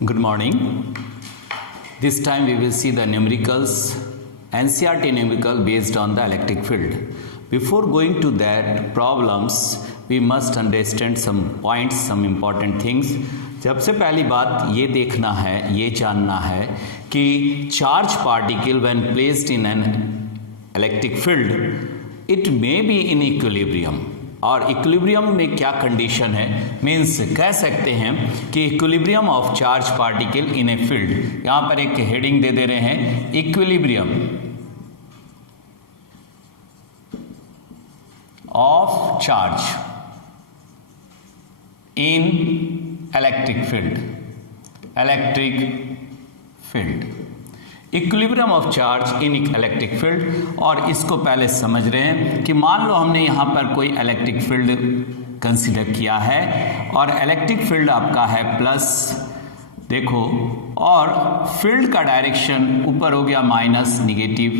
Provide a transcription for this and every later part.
Good morning. This time we will see the numericals, NCERT numerical based on the electric field. Before going to that problems, we must understand some points, some important things. सबसे पहली बात ये देखना है, ये जानना है कि charge particle when placed in an electric field, it may be in equilibrium. और इक्विलिब्रियम में क्या कंडीशन है, मीन्स कह सकते हैं कि equilibrium of charge particle in a field. यहाँ पर एक हेडिंग दे रहे हैं, equilibrium of charge in electric field, equilibrium of charge in electric field. और इसको पहले समझ रहे हैं कि मान लो हमने यहाँ पर कोई इलेक्ट्रिक फील्ड कंसीडर किया है और इलेक्ट्रिक फील्ड आपका है प्लस, देखो, और फील्ड का डायरेक्शन ऊपर हो गया माइनस निगेटिव,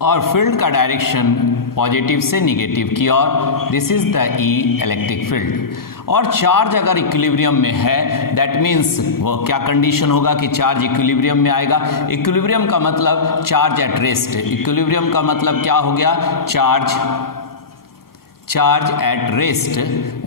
और फील्ड का डायरेक्शन पॉजिटिव से निगेटिव की ओर. This is the E electric field. और चार्ज अगर इक्विलिब्रियम में है, दैट मीन्स वो क्या कंडीशन होगा कि चार्ज इक्विलिब्रियम में आएगा. इक्विलिब्रियम का मतलब चार्ज एट रेस्ट. इक्विलिब्रियम का मतलब क्या हो गया, चार्ज एट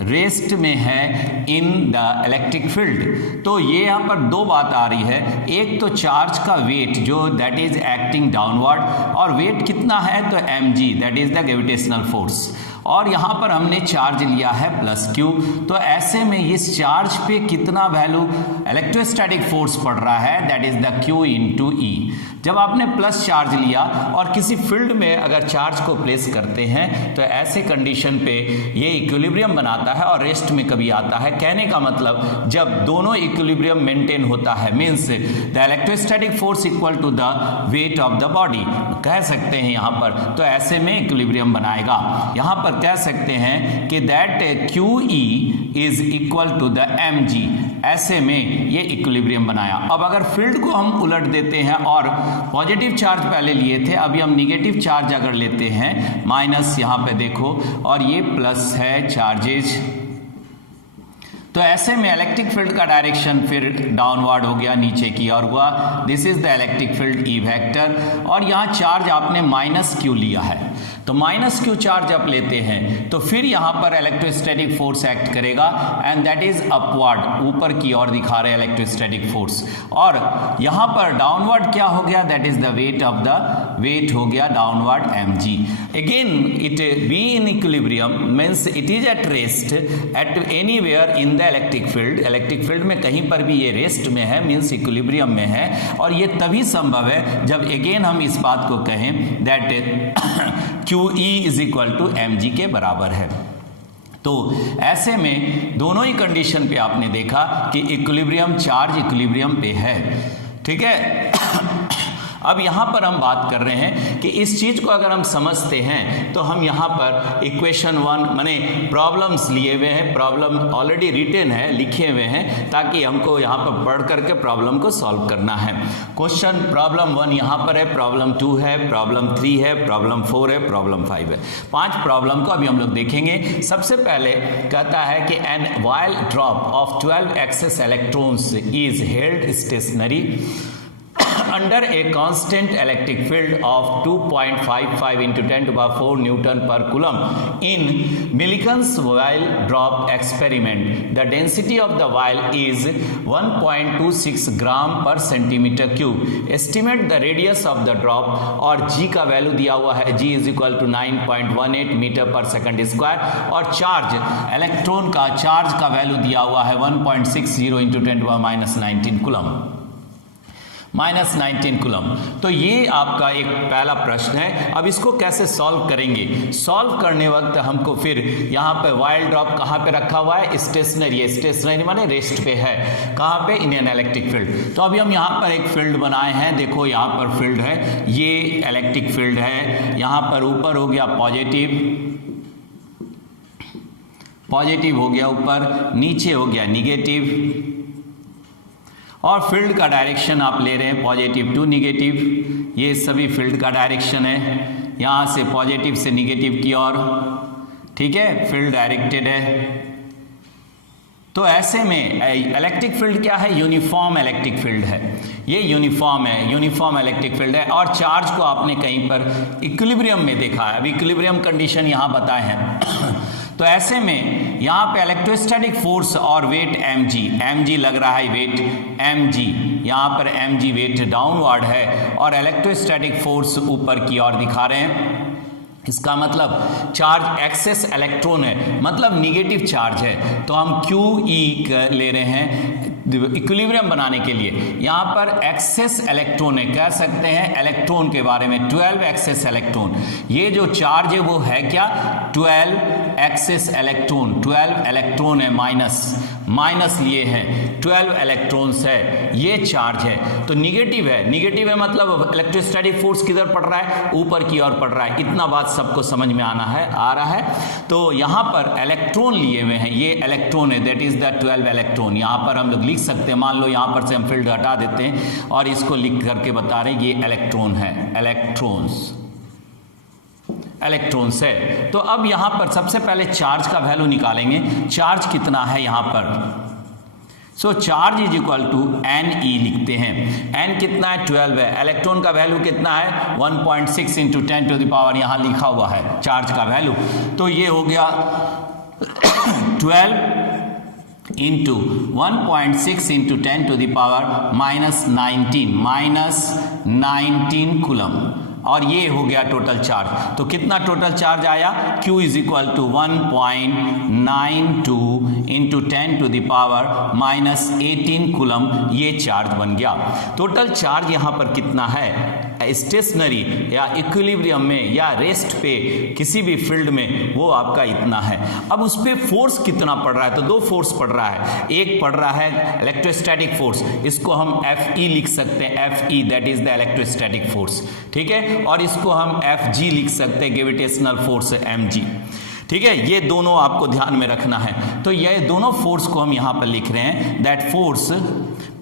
रेस्ट में है इन द इलेक्ट्रिक फील्ड. तो ये यहाँ पर दो बात आ रही है. एक तो चार्ज का वेट जो दैट इज एक्टिंग डाउनवर्ड, और वेट कितना है तो mg, that is the gravitational force. और यहाँ पर हमने चार्ज लिया है प्लस q. तो ऐसे में इस चार्ज पे कितना वैल्यू इलेक्ट्रोस्टैटिक फोर्स पड़ रहा है, that is the q into E. जब आपने प्लस चार्ज लिया और किसी फील्ड में अगर चार्ज को प्लेस करते हैं तो ऐसे कंडीशन पे ये इक्विलिब्रियम बनाता है और रेस्ट में कभी आता है. कहने का मतलब जब दोनों इक्विलिब्रियम मेंटेन होता है, means the electrostatic force equal to the weight of the body, कह सकते हैं यहाँ पर. तो ऐसे में इक्विलिब्रियम बनाएगा. यहाँ पर कह सकते हैं कि that QE is equal to the mg. ऐसे में ये इक्विलिब्रियम बनाया. अब अगर फील्ड को हम उलट देते हैं और पॉजिटिव चार्ज पहले लिए थे, अभी हम निगेटिव चार्ज अगर लेते हैं, माइनस यहाँ पे देखो, और ये प्लस है चार्जेज, तो ऐसे में इलेक्ट्रिक फील्ड का डायरेक्शन फिर डाउनवर्ड हो गया, नीचे की ओर हुआ. This is the electric field E vector. और यहाँ चार्ज आपने माइनस क्यू लिया है, तो माइनस क्यू चार्ज आप लेते हैं तो फिर यहाँ पर इलेक्ट्रोस्टैटिक फोर्स एक्ट करेगा, एंड दैट इज अपवर्ड, ऊपर की ओर दिखा रहे इलेक्ट्रोस्टैटिक फोर्स. और यहाँ पर डाउनवर्ड क्या हो गया, दैट इज द वेट हो गया downward mg. Again it be in equilibrium means it is at rest at anywhere in the electric field में कहीं पर भी ये रेस्ट में है, मीन्स इक्विलिब्रियम में है. और ये तभी संभव है जब अगेन हम इस बात को कहें that QE is equal to mg के बराबर है. तो ऐसे में दोनों ही कंडीशन पे आपने देखा कि इक्विलिब्रियम, चार्ज इक्विलिब्रियम पे है. ठीक है. अब यहाँ पर हम बात कर रहे हैं कि इस चीज को अगर हम समझते हैं तो हम यहाँ पर इक्वेशन 1 माने प्रॉब्लम्स लिए हुए हैं, प्रॉब्लम ऑलरेडी रिटन है, लिखे हुए हैं, ताकि हमको यहाँ पर पढ़ करके प्रॉब्लम को सॉल्व करना है. क्वेश्चन प्रॉब्लम 1 यहाँ पर है, प्रॉब्लम 2 है, प्रॉब्लम 3 है, प्रॉब्लम 4 है, प्रॉब्लम 5 है. 5 प्रॉब्लम को अभी हम लोग देखेंगे. सबसे पहले कहता है कि an oil drop of 12 excess electrons is held stationary under a constant electric field of 2.55 into 10 to the power 4 Newton per Coulomb in Millikan's while drop experiment. The density of the while is 1.26 gram per centimeter cube. Estimate the radius of the drop. और g का value दिया हुआ है, g is equal to 9.18 metre पर second square. और charge, electron का charge का value दिया हुआ है 1.60 into 10 to the power minus 19 coulomb. तो ये आपका एक पहला प्रश्न है. अब इसको कैसे सॉल्व करेंगे, सॉल्व करने वक्त हमको फिर यहाँ पे वाइल ड्रॉप कहाँ पे रखा हुआ है, स्टेशनरी माने रेस्ट पे है, कहाँ पे, इन एन इलेक्ट्रिक फील्ड. तो अभी हम यहाँ पर एक फील्ड बनाए हैं, देखो यहाँ पर फील्ड है, ये इलेक्ट्रिक फील्ड है. यहाँ पर ऊपर हो गया पॉजिटिव हो गया ऊपर, नीचे हो गया निगेटिव, और फील्ड का डायरेक्शन आप ले रहे हैं पॉजिटिव टू निगेटिव. ये सभी फील्ड का डायरेक्शन है, यहाँ से पॉजिटिव से निगेटिव की ओर. ठीक है, फील्ड डायरेक्टेड है. तो ऐसे में इलेक्ट्रिक फील्ड क्या है, यूनिफॉर्म इलेक्ट्रिक फील्ड है, ये यूनिफॉर्म है, यूनिफॉर्म इलेक्ट्रिक फील्ड है। और चार्ज को आपने कहीं पर इक्विलिब्रियम में देखा है, अभी इक्विलिब्रियम कंडीशन यहाँ बताए हैं। तो ऐसे में यहाँ पे इलेक्ट्रोस्टैटिक फोर्स और वेट mg लग रहा है, वेट mg, यहाँ पर mg वेट डाउनवर्ड है और इलेक्ट्रोस्टैटिक फोर्स ऊपर की ओर दिखा रहे हैं। इसका मतलब चार्ज एक्सेस इलेक्ट्रॉन है, मतलब निगेटिव चार्ज है, तो हम QE ले रहे हैं इक्विलिब्रियम बनाने के लिए। यहाँ पर एक्सेस इलेक्ट्रॉन है, कह सकते हैं इलेक्ट्रॉन के बारे में 12 एक्सेस इलेक्ट्रॉन। ये जो चार्ज है वो है क्या, 12 एक्सेस इलेक्ट्रॉन, 12 इलेक्ट्रॉन है, माइनस लिए हैं, 12 इलेक्ट्रॉन्स है, ये चार्ज है। तो निगेटिव है मतलब इलेक्ट्रोस्टैटिक फोर्स किधर पड़ रहा है, ऊपर की ओर पड़ रहा है। इतना बात सबको समझ में आ रहा है। तो यहाँ पर इलेक्ट्रॉन लिए हुए हैं, ये इलेक्ट्रॉन है, दैट इज द 12 इलेक्ट्रॉन। यहाँ पर हम लोग लिख सकते हैं, मान लो यहाँ पर से हम फील्ड हटा देते हैं और इसको लिख करके बता रहे हैं ये इलेक्ट्रॉन है, इलेक्ट्रॉन्स है। तो अब यहाँ पर सबसे पहले चार्ज का वैल्यू निकालेंगे, चार्ज कितना है यहाँ पर। So charge is equal to NE लिखते हैं, N कितना है, 12 है, इलेक्ट्रॉन का वैल्यू कितना है 1.6 इंटू 10 टू द पावर, यहाँ लिखा हुआ है चार्ज का वैल्यू। तो ये हो गया 12 into 1.6 into 10 to the power -19 coulomb, और ये हो गया टोटल चार्ज। तो कितना टोटल चार्ज आया, Q is equal to 1.92 into 10 to the power -18 coulomb, ये चार्ज बन गया। टोटल चार्ज यहाँ पर कितना है, स्टेशनरी या इक्विलिब्रियम में या रेस्ट पे किसी भी फील्ड में, वो आपका इतना है। अब उस पर फोर्स कितना पड़ रहा है, तो दो फोर्स पड़ रहा है, एक पड़ रहा है इलेक्ट्रोस्टैटिक फोर्स, इसको हम FE लिख सकते हैं, FE that is the electrostatic force, ठीक है। और इसको हम FG लिख सकते हैं, ग्रेविटेशनल फोर्स mg, ठीक है। ये दोनों आपको ध्यान में रखना है। तो ये दोनों फोर्स को हम यहां पर लिख रहे हैं, दैट फोर्स,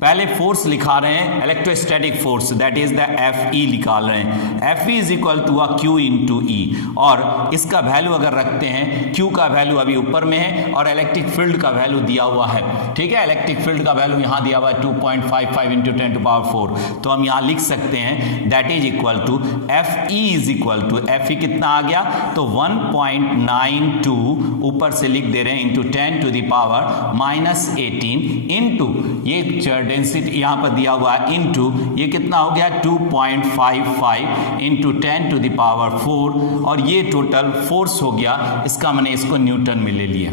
पहले फोर्स लिखा रहे हैं electrostatic force, that is the FE निकाल रहे हैं, FE is equal to Q into E, और इसका वैल्यू अगर रखते हैं, Q का वैल्यू अभी ऊपर में है और इलेक्ट्रिक फील्ड का वैल्यू दिया हुआ है, ठीक है। इलेक्ट्रिक फील्ड का वैल्यू यहाँ दिया हुआ है 2.55 इंटू 10 टू पावर 4, तो हम यहाँ लिख सकते हैं that is equal to FE is equal to, FE कितना आ गया, तो 1.92 ऊपर से लिख दे रहे हैं into 10 to the power -18 into ये डेंसिटी यहाँ पर दिया हुआ है, इनटू ये कितना हो गया 2.55 इंटू 10 टू द पावर 4, और ये टोटल फोर्स हो गया। इसका मैंने इसको न्यूटन में ले लिया,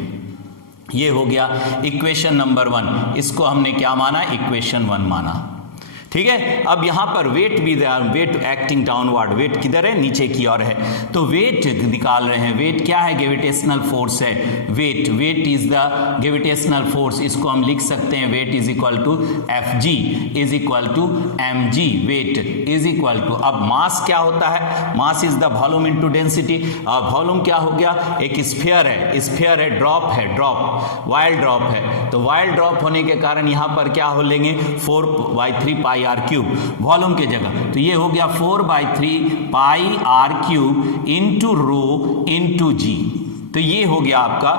ये हो गया इक्वेशन नंबर 1। इसको हमने क्या माना, इक्वेशन 1 माना, ठीक है। अब यहाँ पर वेट भी, वेट एक्टिंग डाउनवर्ड, वेट किधर है, नीचे की ओर है, तो वेट निकाल रहे हैं। वेट क्या है, ग्रेविटेशनल फोर्स है, weight is the gravitational force. इसको हम लिख सकते हैं, weight is equal to FG is equal to mg, weight is equal to, अब मास क्या होता है, mass is the volume into density. Volume क्या हो गया, एक स्फीयर है, ड्रॉप वाइल्ड ड्रॉप है, तो वाइल्ड ड्रॉप होने के कारण यहाँ पर क्या हो लेंगे 4/3 पाई r क्यूब वॉल्यूम के जगह, तो ये हो गया 4/3 pi r cube into rho into g. तो ये हो गया आपका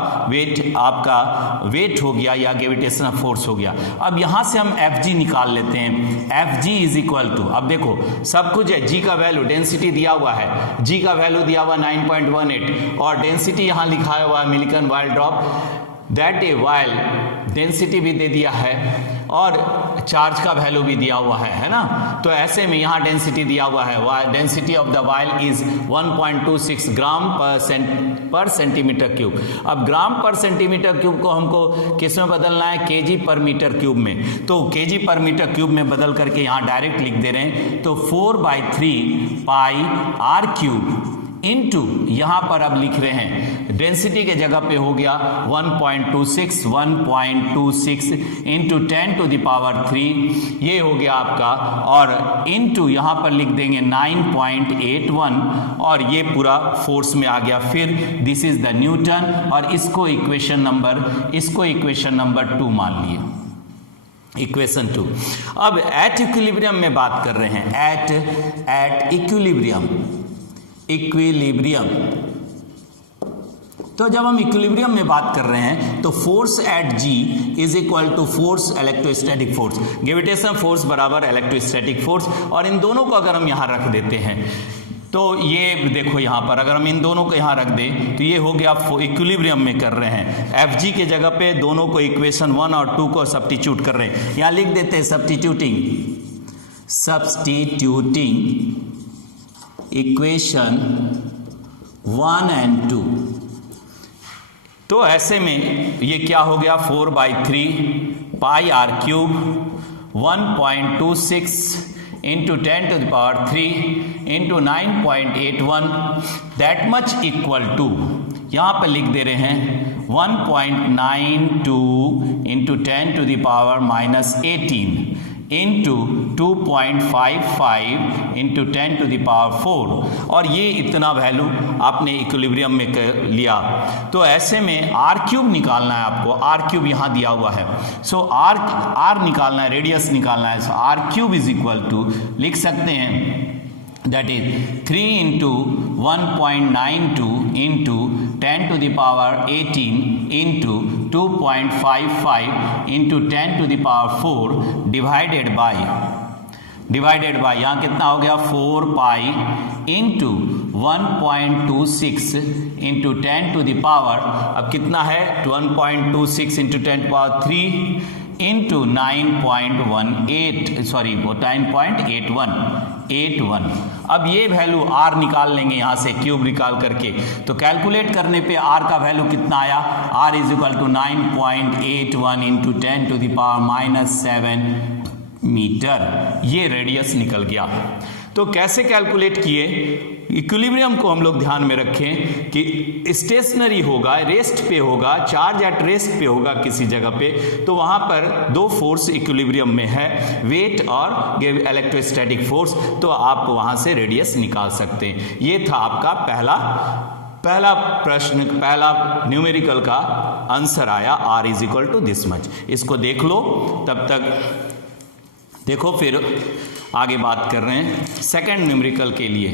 वेट हो गया या ग्रेविटेशनल फोर्स हो गया। अब यहां से हम FG निकाल लेते हैं, FG इज इक्वल टू, अब देखो सब कुछ है, G का वैल्यू, डेंसिटी दिया हुआ है, G का वैल्यू दिया हुआ 9.18 और डेंसिटी यहां लिखा हुआ है Millikan wild drop, that a while density भी दे दिया है और चार्ज का वैल्यू भी दिया हुआ है ना। तो ऐसे में यहाँ डेंसिटी दिया हुआ है, density of the while is 1.26 ग्राम पर सेंटीमीटर क्यूब। अब ग्राम पर सेंटीमीटर क्यूब को हमको किस में बदलना है, केजी पर मीटर क्यूब में, तो केजी पर मीटर क्यूब में बदल करके यहाँ डायरेक्ट लिख दे रहे हैं, तो 4/3 पाई r क्यूब इनटू यहां पर अब लिख रहे हैं डेंसिटी के जगह पे हो गया 1.26 इंटू 10 टू द पावर 3, ये हो गया आपका, और इनटू यहां पर लिख देंगे 9.81 और ये पूरा फोर्स में आ गया। फिर दिस इज द न्यूटन और इसको इक्वेशन नंबर 2 मान लिए, इक्वेशन 2। अब एट इक्विलिब्रियम में बात कर रहे हैं, एट इक्विलिब्रियम तो जब हम इक्विलिब्रियम में बात कर रहे हैं तो force at G is equal to force electrostatic force, gravitational force बराबर इलेक्ट्रोस्टैटिक फोर्स, और इन दोनों को अगर हम यहाँ रख देते हैं तो ये देखो यहाँ पर अगर हम इन दोनों को यहाँ रख दें तो ये हो गया, इक्विलिब्रियम में कर रहे हैं, Fg के जगह पे दोनों को इक्वेशन 1 और 2 को सब्स्टिट्यूट कर रहे हैं, यहाँ लिख देते हैं सब्स्टिट्यूटिंग इक्वेशन 1 एंड 2। तो ऐसे में ये क्या हो गया, 4/3 pi r cube 1.26 into 10 to the power 3 into 9.81 that much equal to, यहाँ पर लिख दे रहे हैं 1.92 into 10 to the power -18 into 2.55 into 10 to the power 4, और ये इतना वैल्यू आपने इक्विलिब्रियम में कर लिया। तो ऐसे में आर क्यूब निकालना है आपको, आर क्यूब यहाँ दिया हुआ है, सो आर निकालना है, रेडियस निकालना है, so R cube is equal to लिख सकते हैं that is 3 into 1.92 into 10 to the power 18 into 2.55 into 10 to the power 4 divided by यहाँ कितना हो गया 4 पाई into 1.26 into 10 to the power, अब कितना है 1.26 into 10 to the power 3 into 9.81। अब ये वैल्यू r निकाल लेंगे यहाँ से क्यूब निकाल करके, तो कैलकुलेट करने पे r का वैल्यू कितना आया, r is equal to 9.81 into 10 to the power -7 metre, ये रेडियस निकल गया। तो कैसे कैलकुलेट किए, इक्विलिब्रियम को हम लोग ध्यान में रखें कि स्टेशनरी होगा, रेस्ट पे होगा, चार्ज एट रेस्ट पे होगा किसी जगह पे, तो वहां पर दो फोर्स इक्विलिब्रियम में है, वेट और इलेक्ट्रोस्टैटिक फोर्स, तो आप वहां से रेडियस निकाल सकते हैं। ये था आपका पहला प्रश्न, पहला न्यूमेरिकल का आंसर आया, r is equal to this much. इसको देख लो, तब तक देखो, फिर आगे बात कर रहे हैं सेकंड न्यूमेरिकल के लिए।